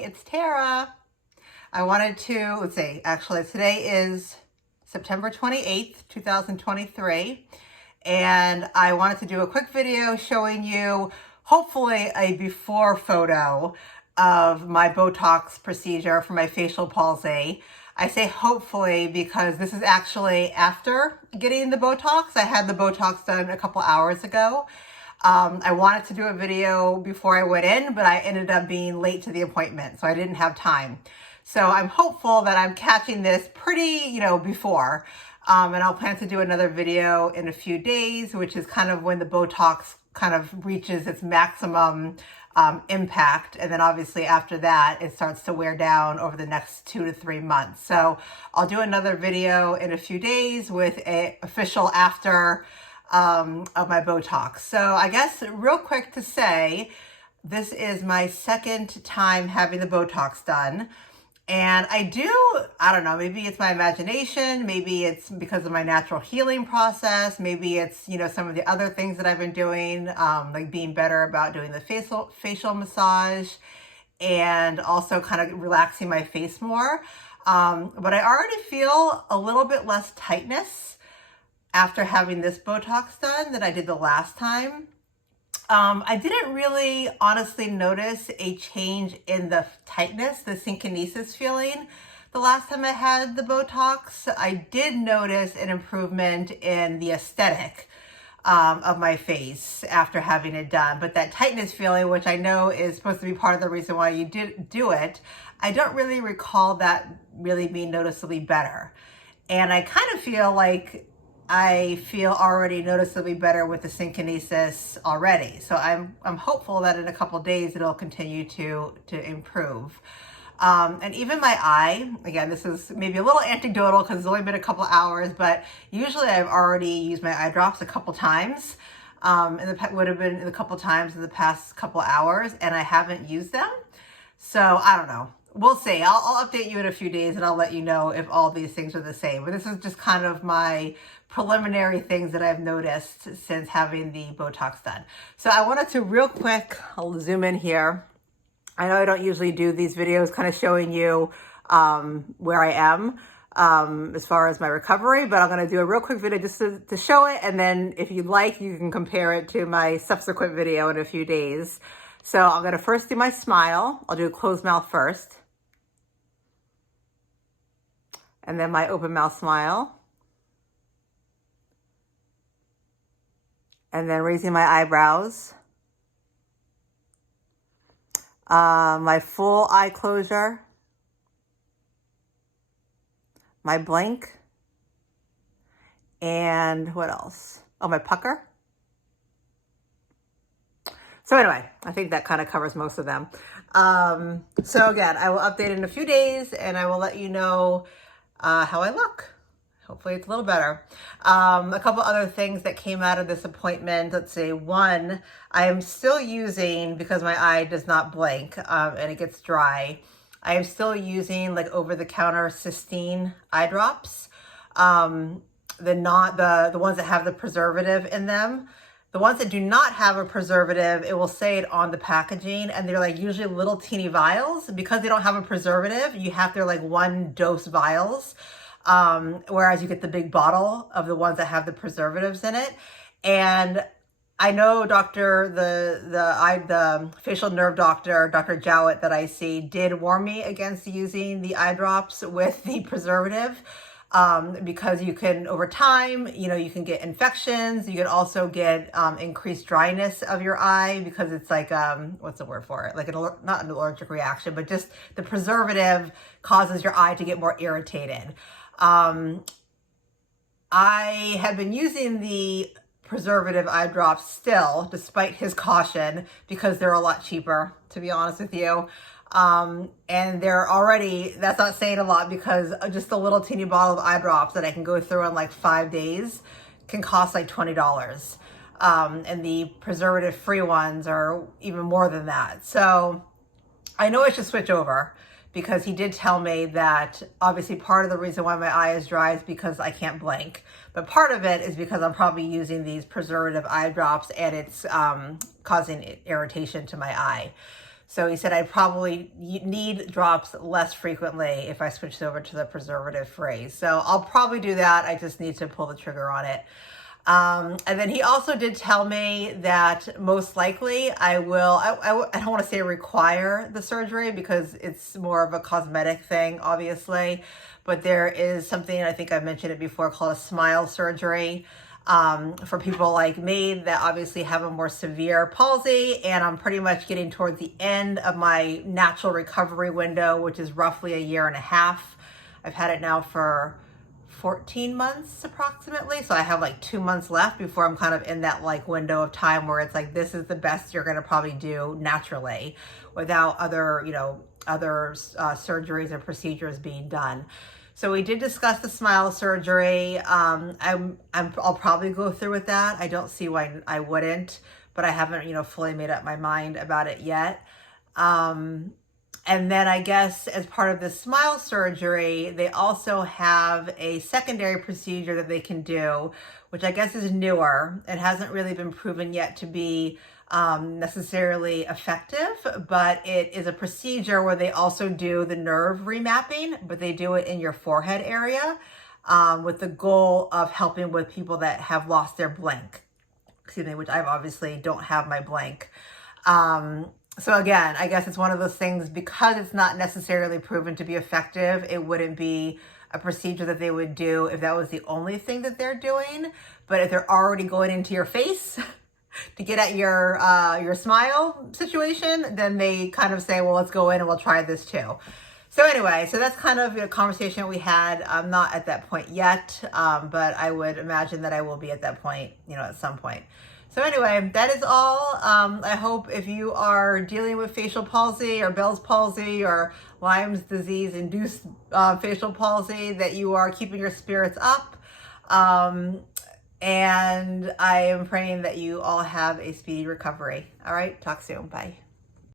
it's Tara. I wanted to, let's see, actually today is September 28th, 2023. And I wanted to do a quick video showing you hopefully a before photo of my Botox procedure for my facial palsy. I say hopefully because this is actually after getting the Botox. I had the Botox done a couple hours ago. I wanted to do a video before I went in, but I ended up being late to the appointment, so I didn't have time. So I'm hopeful that I'm catching this pretty, before. And I'll plan to do another video in a few days, which is kind of when the Botox kind of reaches its maximum impact. And then obviously after that, it starts to wear down over the next 2 to 3 months. So I'll do another video in a few days with an official after of my Botox. So I guess real quick to say, this is my second time having the Botox done. And I don't know, maybe it's my imagination, maybe it's because of my natural healing process, maybe it's, some of the other things that I've been doing, like being better about doing the facial massage and also kind of relaxing my face more. But I already feel a little bit less tightness after having this Botox done than I did the last time. I didn't really honestly notice a change in the tightness, the synkinesis feeling the last time I had the Botox. I did notice an improvement in the aesthetic of my face after having it done. But that tightness feeling, which I know is supposed to be part of the reason why you did do it, I don't really recall that really being noticeably better. And I kind of feel like I feel already noticeably better with the synkinesis already. So I'm hopeful that in a couple days it'll continue to improve. And even my eye, again, this is maybe a little anecdotal because it's only been a couple hours, but usually I've already used my eye drops a couple times. Would have been a couple times in the past couple hours, and I haven't used them. So I don't know. We'll see. I'll update you in a few days and I'll let you know if all these things are the same. But this is just kind of my preliminary things that I've noticed since having the Botox done. So I wanted to real quick, I'll zoom in here. I know I don't usually do these videos kind of showing you where I am as far as my recovery, but I'm going to do a real quick video just to show it. And then if you'd like, you can compare it to my subsequent video in a few days. So I'm going to first do my smile. I'll do a closed mouth first. And then my open mouth smile. And then raising my eyebrows. My full eye closure. My blink. And what else? Oh, my pucker. So anyway, I think that kind of covers most of them. So again, I will update in a few days and I will let you know how I look. Hopefully it's a little better. A couple other things that came out of this appointment. Let's see. One, I am still using, because my eye does not blink and it gets dry, I am still using like over-the-counter cysteine eye drops. The ones that have the preservative in them. The ones that do not have a preservative, it will say it on the packaging, and they're like usually little teeny vials. Because they don't have a preservative, you have their like 1-dose vials, whereas you get the big bottle of the ones that have the preservatives in it. And I know the facial nerve doctor, Dr. Jowett that I see, did warn me against using the eye drops with the preservative. Because you can, over time, you can get infections. You can also get increased dryness of your eye because it's like, what's the word for it? Like not an allergic reaction, but just the preservative causes your eye to get more irritated. I have been using the preservative eye drops still, despite his caution, because they're a lot cheaper, to be honest with you. And they're already, that's not saying a lot because just a little teeny bottle of eye drops that I can go through in like 5 days can cost like $20. And the preservative free ones are even more than that. So I know I should switch over because he did tell me that obviously part of the reason why my eye is dry is because I can't blink. But part of it is because I'm probably using these preservative eye drops and it's causing irritation to my eye. So he said I'd probably need drops less frequently if I switched over to the preservative-free. So I'll probably do that. I just need to pull the trigger on it. And then he also did tell me that most likely I don't want to say require the surgery because it's more of a cosmetic thing, obviously, but there is something, I think I mentioned it before, called a smile surgery. For people like me that obviously have a more severe palsy, and I'm pretty much getting towards the end of my natural recovery window, which is roughly a year and a half. I've had it now for 14 months approximately. So I have like 2 months left before I'm kind of in that like window of time where it's like, this is the best you're going to probably do naturally without other, surgeries or procedures being done. So we did discuss the smile surgery. I'll probably go through with that. I don't see why I wouldn't, but I haven't, fully made up my mind about it yet. And then I guess as part of the smile surgery, they also have a secondary procedure that they can do, which I guess is newer. It hasn't really been proven yet to be necessarily effective, but it is a procedure where they also do the nerve remapping, but they do it in your forehead area with the goal of helping with people that have lost their blink. Excuse me, which I obviously don't have my blink. So again, I guess it's one of those things, because it's not necessarily proven to be effective, it wouldn't be a procedure that they would do if that was the only thing that they're doing. But if they're already going into your face to get at your smile situation, then they kind of say, well, let's go in and we'll try this too. So anyway, so that's kind of a conversation we had. I'm not at that point yet, but I would imagine that I will be at that point, at some point. So anyway, that is all. I hope if you are dealing with facial palsy or Bell's palsy or Lyme's disease induced facial palsy, that you are keeping your spirits up. And I am praying that you all have a speedy recovery. All right, talk soon. Bye.